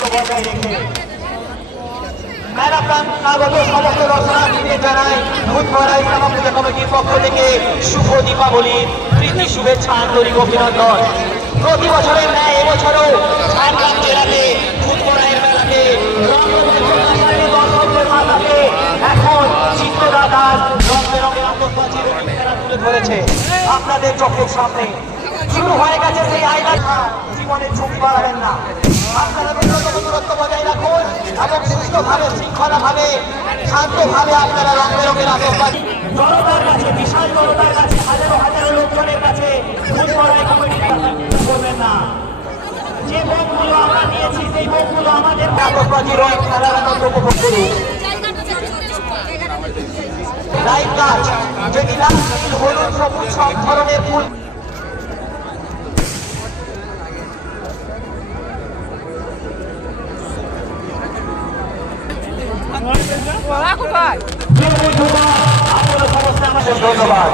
শান্ত বজায় রেখে ম্যারাথন আগত সমস্ত দর্শনার্থীদের জানাই ভূতমরা ইসলাম পূজা কমিটির পক্ষ থেকে শুভ দীপাবলির প্রীতি শুভেচ্ছা আন্তরিক অভিনন্দন। প্রতি বছরের ন্যায় এবছরও ঝাড়গ্রাম জেলাতে ভূতমরায়ের মেলাতে দর্শকদের মাথাতে এখন চিত্রদাতার রং বেরঙের আতশবাজির খেলা তুলে ধরেছে আপনাদের চোখের সামনে। শুরু হয়ে গেছে সেই আইনা, জীবনের ঝুঁকি বাড়াবেন না। আপনারা ব্যক্তিগত দূরত্ব বজায় রাখুন এবং সুস্থভাবে শৃঙ্খলাভাবে শান্তভাবে আপনারা রং বেরঙের আতশবাজি জনতার কাছে, বিশাল জনতার কাছে, হাজারো হাজারো লোকজনের কাছে ভূতমরাই কমিটির করবেন না। যে বোমগুলো আমরা নিয়েছি সেই বোমগুলো আমাদের আতশবাজি রং খেলার আনন্দ উপভোগ করুন। লাইট গাছ যেটি লাল, নীল, হলুদ, সবুজ সব ধরনের ফুল ধন্যবাদ।